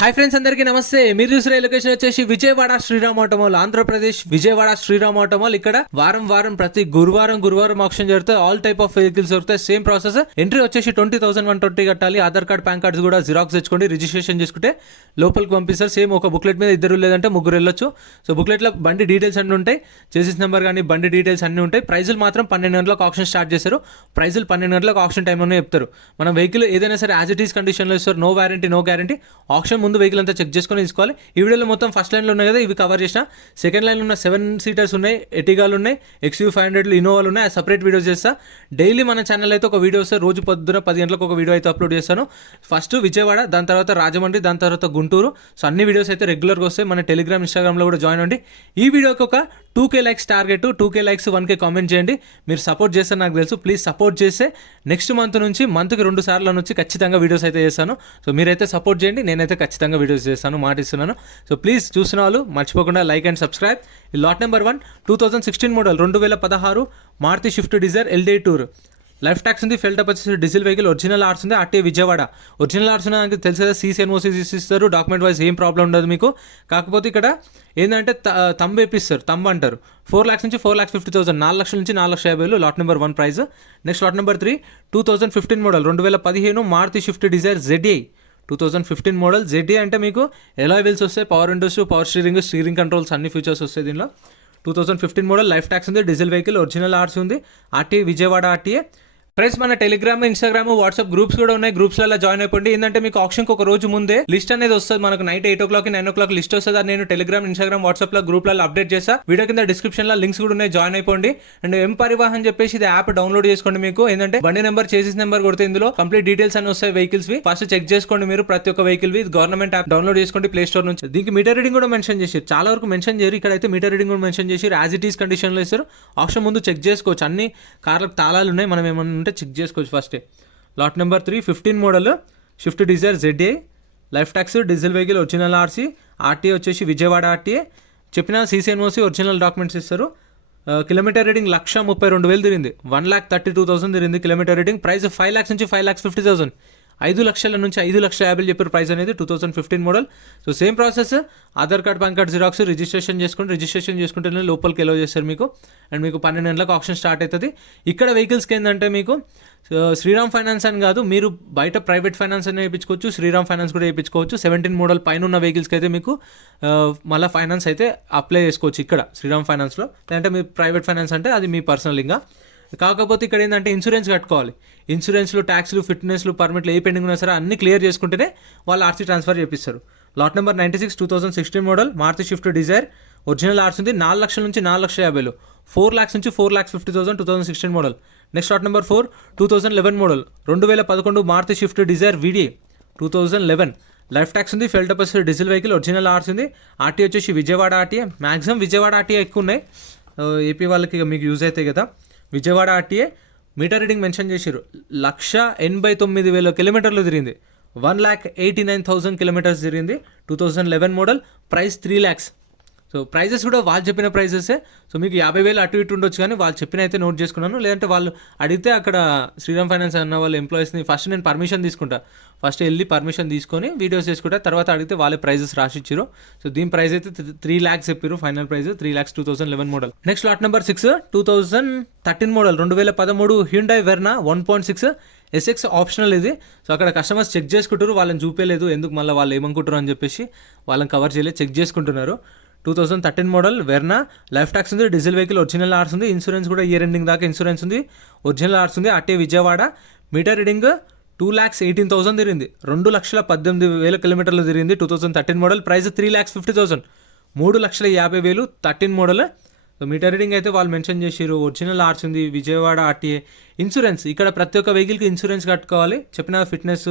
Hi friends, అందరికీ నమస్తే. మీరు చూసిన లొకేషన్ వచ్చేసి విజయవాడ శ్రీరామ్ ఆటోమాల్, ఆంధ్రప్రదేశ్ విజయవాడ శ్రీరామ్ ఆటోమాల్. ఇక్కడ వారం ప్రతి గురువారం ఆప్షన్ జరుగుతాయి. ఆల్ టైప్ ఆఫ్ వెహికల్స్ దొరుకుతాయి. Same process. ఎంట్రీ వచ్చేసి 20,120 కట్టాలి. ఆధార్ కార్డ్, పాన్ కార్డ్స్ కూడా జిరాక్స్ తెచ్చుకోండి. రిజిస్ట్రేషన్ చేసుకుంటే లోపలికి పంపిస్తారు. సేమ్ ఒక బుక్లెట్ మీద ఇద్దరు లేదంటే ముగ్గురు వెళ్ళొచ్చు. సో బుక్లెట్ లో బండి డీటెయిల్స్ అన్ని ఉంటాయి. చేసిస్ నెంబర్ కానీ బండి డీటెయిల్స్ అన్ని ఉంటాయి. ప్రైజులు మాత్రం 12 గంటలకు ఆప్షన్ స్టార్ట్ చేస్తారు. ప్రైజులు 12 గంటలకు ఆప్షన్ టైంలోనే చెప్తారు. మనం వెహికల్ ఏదైనా సరే యాజ్ ఇట్ ఈస్ కండిషన్లో ఇస్తారు. No warranty, no guarantee. Auction ముందు వెహికల్ అంతా చెక్ చేసుకొని తీసుకోవాలి. ఈ వీడియోలో మొత్తం ఫస్ట్ లైన్లో ఉన్నాయి కదా, ఇవి కవర్ చేసిన. సెకండ్ లైన్లో ఉన్న 7 సీటర్స్ ఉన్నాయి, ఎటిగాలు ఉన్నాయి, XUV500 ఇన్నోవాలు ఉన్నాయి. ఆ సపరేట్ వీడియోస్ చేస్తా. డైలీ మన ఛానల్ అయితే ఒక వీడియో వస్తే రోజు పొద్దున 10 గంటలకు ఒక వీడియో అయితే అప్లోడ్ చేస్తాను. ఫస్ట్ విజయవాడ, దాని తర్వాత రాజమండ్రి, దాని తర్వాత గుంటూరు. సో అన్ని వీడియోస్ అయితే రెగ్యులర్గా వస్తాయి. మన టెలిగ్రామ్, ఇన్స్టాగ్రామ్లో కూడా జాయిన్ అవ్వండి. ఈ వీడియోకి ఒక 2K likes target, 2K likes 1K comment చేయండి. మీరు సపోర్ట్ చేస్తే నాకు తెలుసు. ప్లీజ్ సపోర్ట్ చేస్తే నెక్స్ట్ మంత్కి 2 సార్లు నుంచి ఖచ్చితంగా వీడియోస్ అయితే చేస్తాను. సో మీరైతే సపోర్ట్ చేయండి, నేనైతే ఖచ్చితంగా వీడియోస్ చేస్తాను, మాటిస్తున్నాను. సో ప్లీజ్ చూసిన వాళ్ళు మర్చిపోకుండా లైక్ అండ్ సబ్స్క్రైబ్. ఈ lot number 1 2016 model 2016 Maruti Swift Dzire LD tour. Life tax ఉంది. ఫెల్టప్ వచ్చేసి డీజిల్ వెహికల్. ఒరిజినల్ ఆర్ట్స్ ఉంది. ఆర్టీఏ విజయవాడ. ఒరిజినల్ ఆర్ట్స్ నాకు తెలుసు కదా, CCNOC ఇస్తారు. డాక్యుమెంట్ వైజ్ ఏం ప్రాబ్లం ఉండదు మీకు. కాకపోతే ఇక్కడ ఏంటంటే తంబ్ వేపిస్తారు, తంబ్ అంటారు. 4 lakhs నుంచి 4,50,000, 4 లక్షల నుంచి 4,50,000 lot number 1 price. Next lot number 3 2015 model 2015 Maruti Swift Dzire ZDI. 2015 model ZDI అంటే మీకు ఎలా వీల్స్ వస్తాయి, power windows, power steering controls, అన్ని ఫీచర్స్ వస్తాయి దీనిలో. 2015 మోడల్. లైఫ్ ట్యాక్స్ ఉంది. Diesel vehicle. ఒరిజినల్ ఆర్ట్స్ ఉంది. ఆర్టీఏ విజయవాడ. ఆర్టీఏ ఫ్రెండ్స్, మన టెలిగ్రామ్, ఇన్స్టాగ్రామ్, వాట్సాప్ గ్రూప్స్ కూడా ఉన్నాయి. గ్రూప్స్లలో జాయిన్ అయిపోండి. ఏంటంటే మీకు ఆప్షన్కి ఒక రోజు ముందే లిస్ట్ అనేది వస్తుంది. మనకు నైట్ 8 o'clock 9 o'clock లిస్ట్ వస్తుంది. అది నేను టెలిగ్రామ్, ఇన్స్టాగ్రామ్, వాట్సాప్ లో గ్రూప్లలో అప్డేట్ చేస్తా. వీడియో కింద డిస్క్రిప్షన్ లో లింక్స్ కూడా ఉన్నాయి, జాయిన్ అయిపోండి. అండ్ ఎం పరివాహన్ చెప్పేసి ఇది యాప్ డౌన్లోడ్ చేసుకోండి. మీకు ఏంటంటే బండి నెంబర్, చేసిస్ నెంబర్ కొడితే ఇందులో కంప్లీట్ డీటెయిల్స్ అని వస్తాయి వెహికల్స్ వి. ఫస్ట్ చెక్ చేసుకోండి మీరు ప్రతి ఒక్క వెహికల్ వి. గవర్నమెంట్ యాప్ డౌన్లోడ్ చేసుకోండి ప్లే స్టోర్ నుంచి. దీనికి మీటర్ రీడింగ్ కూడా మెన్షన్ చేసి, చాలా వరకు మెన్షన్ చేయరు, ఇక్కడైతే మీటర్ రీడింగ్ కూడా మెన్షన్ చేసి యాజ్ ఇట్ ఈస్ కండిషన్ లో ఇస్తారు. ఆప్షన్ ముందు చెక్ చేసుకోవచ్చు. అన్ని కార్లకు తాళాలు ఉన్నాయి, మనం ఏమన్నా ఉంటే చెక్ చేసుకోవచ్చు first. Lot number 3 15 model Swift Dzire ZDI. Life tax, diesel vehicle, original RC. RTA వచ్చేసి విజయవాడ. ఆర్టీఏ చెప్పిన CCNOC ఒరిజినల్ డాక్యుమెంట్స్ ఇస్తారు. కిలోమీటర్ రీడింగ్ 1,32,000 తిరిగింది. 1,32,000 తిరిగింది కిలోమీటర్ రీడింగ్. ప్రైస్ 5 lakhs నుంచి 5,50,000, 5 లక్షల నుంచి 5,50,000 చెప్పారు ప్రైస్ అనేది. 2015 model. So same process. Aadhaar card, pan card xerox, registration చేసుకుంటేనే లోపలికి ఎలో చేస్తారు మీకు. అండ్ మీకు 12 గంటలకు ఆప్షన్ స్టార్ట్ అవుతుంది. ఇక్కడ వెహికల్స్కి ఏంటంటే మీకు శ్రీరామ్ ఫైనాన్స్ అని కాదు, మీరు బయట ప్రైవేట్ ఫైనాన్స్ అని వేయించుకోవచ్చు, శ్రీరామ్ ఫైనాన్స్ కూడా వేయించుకోవచ్చు. 17 మోడల్ పైన ఉన్న వెహికల్స్కి అయితే మీకు మళ్ళీ ఫైనాన్స్ అయితే అప్లై చేసుకోవచ్చు ఇక్కడ శ్రీరామ్ ఫైనాన్స్లో. లేదంటే మీ ప్రైవేట్ ఫైనాన్స్ అంటే అది మీ పర్సనల్. ఇంకా కాకపోతే ఇక్కడ ఏంటంటే ఇన్సూరెన్స్ కట్టుకోవాలి. ఇన్సూరెన్స్లు, ట్యాక్స్లు, ఫిట్నెస్లు, పర్మిట్లు ఏ పెండింగ్ ఉన్నా సరే అన్ని క్లియర్ చేసుకుంటేనే వాళ్ళు ఆర్సీ ట్రాన్స్ఫర్ చేపిస్తారు. Lot number 96 2016 model Maruti Swift Dzire. Original ఆర్ట్స్ ఉంది. 4 లక్షల నుంచి 4,50,000, 4 lakhs నుంచి 4,50,000 2016 model. Next lot number 4 2011 model 2011 Maruti Swift Dzire VDI. 2011 life tax ఉంది. ఫెల్టప్ డీజిల్ వెహికల్. ఒరిజినల్ ఆర్ట్స్ ఉంది. ఆర్టీ వచ్చేసి Vijayawada. RTA maximum Vijayawada RTA ఎక్కువ ఉన్నాయి. ఏపీ వాళ్ళకి మీకు యూజ్ అవుతాయి కదా. Vijayawada RTA. Meter reading mention చేసారు. 1,89,000 కిలోమీటర్లు తిరిగింది. 1,89,000 కిలోమీటర్స్ తిరిగింది. 2011 model. Price 3 lakhs. So prices కూడా వాళ్ళు చెప్పిన ప్రైజెసే. సో మీకు 50,000 అటు ఇటు ఉండొచ్చు, కానీ వాళ్ళు చెప్పిన అయితే నోట్ చేసుకున్నాను. లేదంటే వాళ్ళు అడిగితే అక్కడ శ్రీరామ్ ఫైనాన్స్ అన్న వాళ్ళ ఎంప్లాయీస్ని ఫస్ట్ నేను పర్మిషన్ తీసుకుంటా. ఫస్ట్ వెళ్ళి పర్మిషన్ తీసుకొని వీడియోస్ చేసుకుంటా. తర్వాత అడిగితే వాళ్ళే ప్రైజెస్ రాసిచ్చారు. సో దీని ప్రైస్ అయితే 3 lakhs చెప్పారు. Final price 3 lakhs 2011 model. Next lot number 6 2013 model 2013 Hyundai Verna 1.6 SX optional ఇది. సో అక్కడ కస్టమర్స్ చెక్ చేసుకుంటారు, వాళ్ళని చూపించలేదు ఎందుకు, మళ్ళీ వాళ్ళు ఏమనుకుంటారు అని చెప్పేసి వాళ్ళని కవర్ చేయలేదు, చెక్ చేసుకుంటున్నారు. 2013 మోడల్ వెర్నా. లైఫ్ ట్యాక్స్ ఉంది. Diesel vehicle. ఒరిజినల్ ఆర్ట్స్ ఉంది. ఇన్సూరెన్స్ కూడా ఇయర్ ఎండింగ్ దాకా ఇన్సూరెన్స్ ఉంది. ఒరిజినల్ ఆర్ట్స్ ఉంది. ఆర్టీఏ విజయవాడ. మీటర్ రీడింగ్ 2,18,000 తిరిగింది. 2,18,000 కిలోమీటర్లు తిరిగింది. 2013 model. Price 3,50,000, 3,50,000 13 model. So meter reading అయితే వాళ్ళు మెన్షన్ చేసారు. ఒరిజినల్ ఆర్ట్స్ ఉంది. విజయవాడ ఆర్టీఏ. ఇన్సూరెన్స్ ఇక్కడ ప్రతి ఒక్క వెహికల్కి ఇన్సూరెన్స్ కట్టుకోవాలి. చెప్పిన ఫిట్నెస్,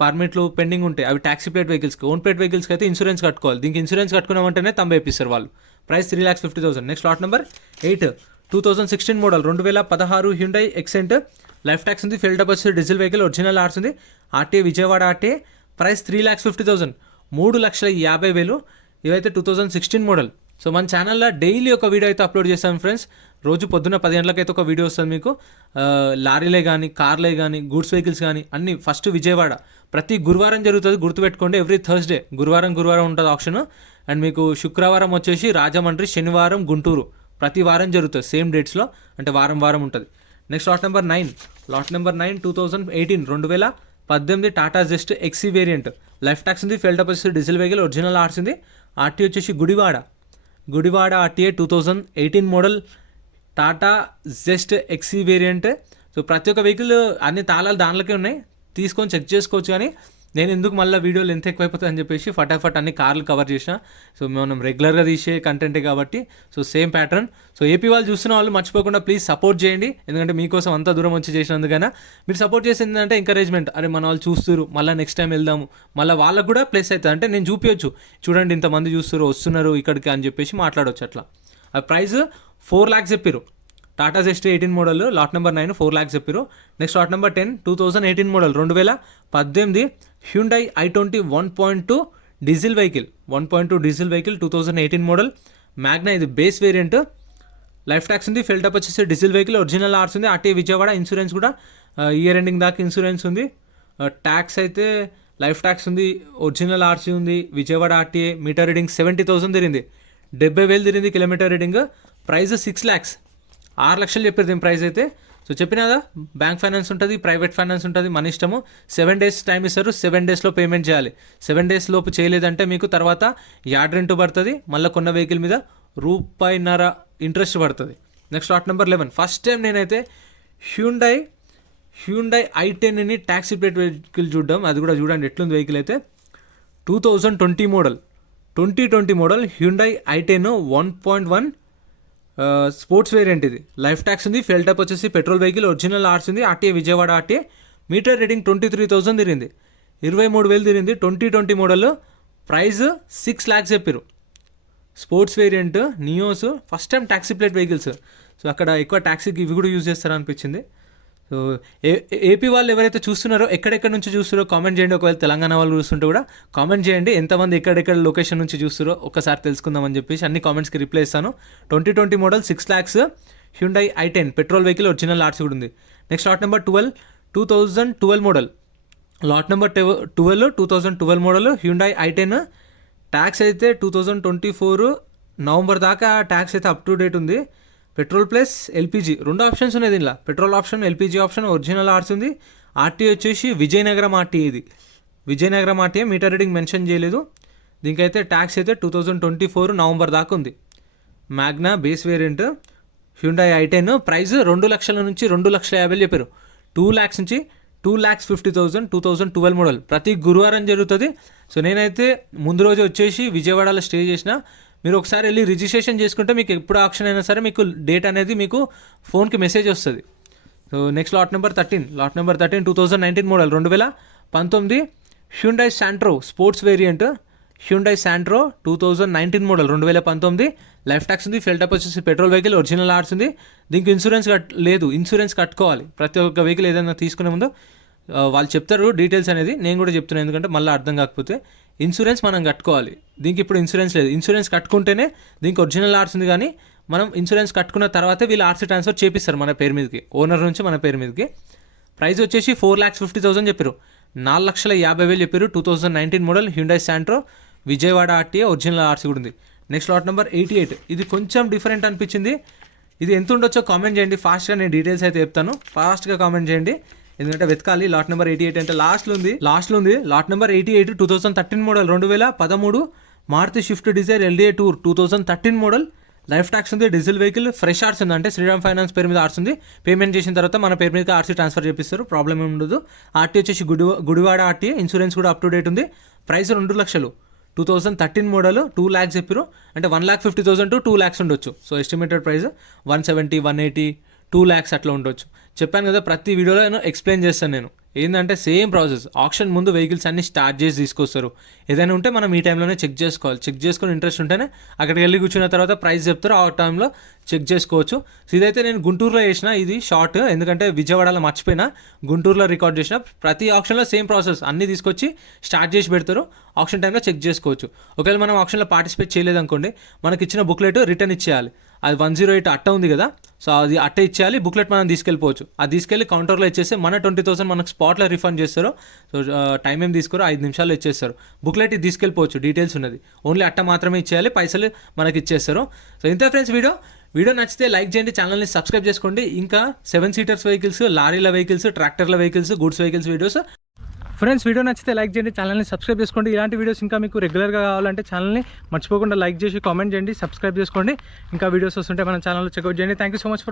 పర్మిట్లు పెండింగ్ ఉంటాయి, అవి ట్యాక్సీ ప్లేట్ వెహికల్స్కి. ఓన్ ప్లేట్ వెహికల్స్కి అయితే ఇన్సూరెన్స్ కట్టుకోవాలి. దీనికి ఇన్సూరెన్స్ కట్టుకున్నామంటేనే తంబ వేపిస్తారు వాళ్ళు. Price 3,50,000. Next lot number 8 2016 model 2016 Hyundai Xcent. Life tax ఉంది. ఫెల్టప్ డీజిల్ వెహికల్. ఒరిజినల్ ఆర్ట్స్ ఉంది. ఆర్టీఏ విజయవాడ. ఆర్టీఏ. ప్రైస్ 3,50,000, 3,50,000. ఇవైతే 2016 మోడల్. సో మన ఛానల్లో డైలీ ఒక వీడియో అయితే అప్లోడ్ చేస్తాను ఫ్రెండ్స్. రోజు పొద్దున్న 10 గంటలకు అయితే ఒక వీడియో వస్తుంది మీకు. లారీలే కానీ, కార్లే కానీ, గూడ్స్ వెహికల్స్ కానీ అన్నీ. ఫస్ట్ విజయవాడ ప్రతి గురువారం జరుగుతుంది, గుర్తుపెట్టుకోండి. ఎవ్రీ థర్స్డే గురువారం ఉంటుంది ఆప్షన్. అండ్ మీకు శుక్రవారం వచ్చేసి రాజమండ్రి, శనివారం గుంటూరు, ప్రతి వారం జరుగుతుంది సేమ్ డేట్స్లో, అంటే వారం ఉంటుంది. Next lot number 9 2018 Tata Zest XE variant, life tax ఉంది, ఫెల్ట్ అప్ వచ్చేసి డీజిల్ వెహికల్, ఒరిజినల్ ఆర్ట్స్ ఉంది. ఆర్టీ వచ్చేసి Gudivada RTA 2018 model Tata Zest XE variant. So ప్రతి ఒక్క వెహికల్ అన్ని తాళాలు దానిలోకే ఉన్నాయి, తీసుకొని చెక్ చేసుకోవచ్చు. కానీ నేను ఎందుకు మళ్ళీ వీడియోలు ఎంత ఎక్కువైపోతుంది అని చెప్పేసి ఫటాఫట్ అన్ని కార్లు కవర్ చేసిన. సో మనం రెగ్యులర్గా తీసే కంటెంటే కాబట్టి so same pattern. So AP వాళ్ళు చూస్తున్న వాళ్ళు మర్చిపోకుండా ప్లీజ్ సపోర్ట్ చేయండి, ఎందుకంటే మీకోసం అంత దూరం వచ్చి చేసినందుకైనా మీరు సపోర్ట్ చేసింది అంటే ఎంకరేజ్మెంట్. అరే మన వాళ్ళు చూస్తారు, మళ్ళీ నెక్స్ట్ టైం వెళ్దాము, మళ్ళీ వాళ్ళకు కూడా ప్లస్ అవుతుంది. అంటే నేను చూపించచ్చు, చూడండి ఇంతమంది చూస్తారు, వస్తున్నారు ఇక్కడికి అని చెప్పేసి మాట్లాడవచ్చు. అట్లా ఆ ప్రైస్ 4 lakhs చెప్పారు. Tata Zest 18 model lot number 9 4 lakhs చెప్పారు. Next lot number 10 2018 model 2018 Hyundai i20 1.2 diesel vehicle 2018 model Magna. ఇది బేస్ వేరియంట్, లైఫ్ ట్యాక్స్ ఉంది, ఫెల్ట్ అప్ వచ్చేసి డీజిల్ వెహికల్, ఒరిజినల్ ఆర్ట్స్ ఉంది, ఆర్టీ విజయవాడ, ఇన్సూరెన్స్ కూడా ఇయర్ ఎండింగ్ దాకా ఇన్సూరెన్స్ ఉంది. ట్యాక్స్ అయితే లైఫ్ ట్యాక్స్ ఉంది, ఒరిజినల్ ఆర్సీ ఉంది, విజయవాడ ఆర్టీఏ. మీటర్ రీడింగ్ 70,000 తిరిగింది, 70,000 తిరిగింది కిలోమీటర్ రీడింగ్. ప్రైస్ 6 lakhs, 6 లక్షలు చెప్పారు దీని ప్రైస్ అయితే. సో చెప్పినాదా, బ్యాంక్ ఫైనాన్స్ ఉంటుంది, ప్రైవేట్ ఫైనాన్స్ ఉంటుంది, మన ఇష్టము. 7 days టైం ఇస్తారు, 7 daysలో పేమెంట్ చేయాలి. 7 days లోపు చేయలేదంటే మీకు తర్వాత యార్డ్ రెంట్ పడుతుంది, మళ్ళీ కొన్న వెహికల్ మీద ₹1.5 ఇంట్రెస్ట్ పడుతుంది. Next lot number 11 first time నేనైతే హ్యుండై i10ని ట్యాక్సీ ప్లేట్ వెహికల్ చూడడం, అది కూడా చూడండి ఎట్లుంది వెహికల్ అయితే. 2020 model Hyundai i10 1.1 sports variant. ఇది లైఫ్ ట్యాక్స్ ఉంది, ఫెల్ టప్ వచ్చేసి పెట్రోల్ వెహికల్, ఒరిజినల్ ఆర్ట్స్ ఉంది, RTA Vijayawada RTA. Meter reading 23,000 తిరిగింది, 23,000 తిరిగింది. 2020 మోడల్, ప్రైస్ 6 lakhs చెప్పారు. Sports variant, Nios, first time taxi plate vehicles. So అక్కడ ఎక్కువ ట్యాక్సీకి ఇవి కూడా యూజ్ చేస్తారనిపించింది. సో ఏపీ వాళ్ళు ఎవరైతే చూస్తున్నారో, ఎక్కడెక్కడ నుంచి చూస్తారో కామెంట్ చేయండి. ఒకవేళ తెలంగాణ వాళ్ళు చూస్తుంటే కూడా కామెంట్ చేయండి, ఎంతమంది ఎక్కడెక్కడ లొకేషన్ నుంచి చూస్తారో ఒక్కసారి తెలుసుకుందామని చెప్పేసి అన్ని కామెంట్స్కి రిప్లై ఇస్తాను. 2020 model 6 lakhs Hyundai i10 petrol vehicle, original arts కూడా ఉంది. Next lot number 2012 model, lot number 2012 model Hyundai i10. Tax అయితే 2024 నవంబర్ దాకా ట్యాక్స్ అయితే అప్ టు డేట్ ఉంది. పెట్రోల్ ప్లస్ ఎల్పిజి 2 ఆప్షన్స్ ఉన్నాయి దీనిలో, petrol option, LPG option, original ఆర్ట్స్ ఉంది. ఆర్టీ వచ్చేసి విజయనగరం ఆర్టీఏ. ఇది Vizianagaram RTA, meter reading mention చేయలేదు. దీనికైతే ట్యాక్స్ అయితే 2024 నవంబర్ దాకా ఉంది. Magna base variant Hyundai i10, price 2 లక్షల నుంచి 2,50,000 చెప్పారు. 2 lakhs నుంచి 2,50,000 2012 మోడల్. ప్రతి గురువారం జరుగుతుంది. సో నేనైతే ముందు రోజు వచ్చేసి విజయవాడలో స్టే చేసిన. మీరు ఒకసారి వెళ్ళి రిజిస్ట్రేషన్ చేసుకుంటే మీకు ఎప్పుడు ఆప్షన్ అయినా సరే మీకు డేట్ అనేది మీకు ఫోన్కి మెసేజ్ వస్తుంది. So next lot number 13 2019 model 2019 Hyundai Santro sports variant, Hyundai Santro 2019 model 2019. Life tax ఉంది, ఫెల్ టప్ వచ్చేసి పెట్రోల్ వెహికల్, ఒరిజినల్ ఆర్ట్స్ ఉంది. దీనికి ఇన్సూరెన్స్ లేదు, ఇన్సూరెన్స్ కట్టుకోవాలి. ప్రతి ఒక్క వెహికల్ ఏదైనా తీసుకునే ముందు వాళ్ళు చెప్తారు డీటెయిల్స్ అనేది, నేను కూడా చెప్తున్నాను ఎందుకంటే మళ్ళీ అర్థం కాకపోతే. ఇన్సూరెన్స్ మనం కట్టుకోవాలి, దీనికి ఇప్పుడు ఇన్సూరెన్స్ లేదు. ఇన్సూరెన్స్ కట్టుకుంటేనే దీనికి ఒరిజినల్ ఆర్ట్స్ ఉంది, కానీ మనం ఇన్సూరెన్స్ కట్టుకున్న తర్వాతే వీళ్ళు ఆర్సీ ట్రాన్స్ఫర్ చేపిస్తారు మన పేరు మీదకి, ఓనర్ నుంచి మన పేరు మీదకి. ప్రైస్ వచ్చేసి 4,50,000 చెప్పారు, 4,50,000 చెప్పారు. 2019 model Hyundai Santro, Vijayawada RTA, original RC కూడా ఉంది. నెక్స్ట్ లాట్ నెంబర్ 88, ఇది కొంచెం డిఫరెంట్ అనిపించింది. ఇది ఎంత ఉండొచ్చో కామెంట్ చేయండి, ఫాస్ట్గా నేను డీటెయిల్స్ అయితే చెప్తాను, ఫాస్ట్గా కామెంట్ చేయండి ఎందుకంటే వెతకాలి. లాట్ నెంబర్ 88 అంటే లాస్ట్లో ఉంది. Lot number 88 2013 model 2013 Maruti Swift Dzire LDA Tour 2013 model. Life tax ఉంది, డీజిల్ వెహికల్, ఫ్రెష్ ఆర్ట్స్ ఉంది, అంటే శ్రీరామ్ ఫైనాన్స్ పేరు మీద ఆర్ట్స్ ఉంది. పేమెంట్ చేసిన తర్వాత మన పేరు మీద ఆర్సీ ట్రాన్స్ఫర్ చేపిస్తారు, ప్రాబ్లం ఏమి ఉండదు. ఆర్టీ వచ్చేసి గుడివాడ ఆర్టీఏ, ఇన్సూరెన్స్ కూడా అప్ టు డేట్ ఉంది. ప్రైస్ 2 లక్షలు, 2013 మోడల్ 2 lakhs చెప్పారు, అంటే 1,50,000 to 2 lakhs ఉండొచ్చు. సో ఎస్టిమేటెడ్ ప్రైస్ 170, 180, 2 lakhs అట్లా ఉండొచ్చు. చెప్పాను కదా, ప్రతి వీడియోలో నేను ఎక్స్ప్లెయిన్ చేస్తాను. నేను ఏంటంటే సేమ్ ప్రాసెస్, ఆప్షన్ ముందు వెహికల్స్ అన్ని స్టార్ట్ చేసి తీసుకొస్తారు. ఏదైనా ఉంటే మనం ఈ టైంలోనే చెక్ చేసుకోవాలి. చెక్ చేసుకుని ఇంట్రెస్ట్ ఉంటేనే అక్కడికి వెళ్ళి కూర్చున్న తర్వాత ప్రైస్ చెప్తారు, ఆ టైంలో చెక్ చేసుకోవచ్చు. సో ఇదైతే నేను గుంటూరులో చేసిన, ఇది షార్ట్ ఎందుకంటే విజయవాడలో మర్చిపోయినా, గుంటూరులో రికార్డ్ చేసిన. ప్రతి ఆప్షన్లో సేమ్ ప్రాసెస్, అన్నీ తీసుకొచ్చి స్టార్ట్ చేసి పెడతారు, ఆప్షన్ టైంలో చెక్ చేసుకోవచ్చు. ఒకవేళ మనం ఆప్షన్లో పార్టిసిపేట్ చేయలేదనుకోండి, మనకి ఇచ్చిన బుక్లెట్ రిటర్న్ ఇచ్చేయాలి. అది 108 అట్ట ఉంది కదా, సో అది అట్ట ఇచ్చేయాలి. బుక్లెట్ మనం తీసుకెళ్ళిపోవచ్చు. అది తీసుకెళ్ళి కౌంటర్లో ఇచ్చేస్తే మన 20,000 మనకు స్పాట్లో రిఫండ్ చేస్తారు. సో టైం ఏం తీసుకోరు, 5 నిమిషాల్లో ఇచ్చేస్తారు. బుక్లెట్ ఇది తీసుకెళ్ళిపోవచ్చు, డీటెయిల్స్ ఉన్నది. ఓన్లీ అట్ట మాత్రమే ఇచ్చేయాలి, పైసలు మనకి ఇచ్చేస్తారు. సో ఇంతే ఫ్రెండ్స్ వీడియో నచ్చితే లైక్ చేయండి, ఛానల్ని సబ్స్క్రైబ్ చేసుకోండి. ఇంకా 7 సీటర్స్ వెహికల్స్, లారీల వెహికల్స్, ట్రాక్టర్ల vehicles, goods vehicles videos. Friends video నచ్చితే లైక్ చేయండి, ఛానల్ని సబ్స్క్రైబ్ చేసుకోండి. ఇలాంటి వీడియోస్ ఇంకా మీకు రెగ్యులర్గా కావాలంటే ఛానల్ని మర్చిపోకుండా లైక్ చేసి కామెంట్ చేయండి, సబ్స్క్రైబ్ చేసుకోండి. ఇంకా వీడియోస్ వస్తుంటే మన ఛానల్లో చెక్అవుట్ చేయండి. Thank you so much for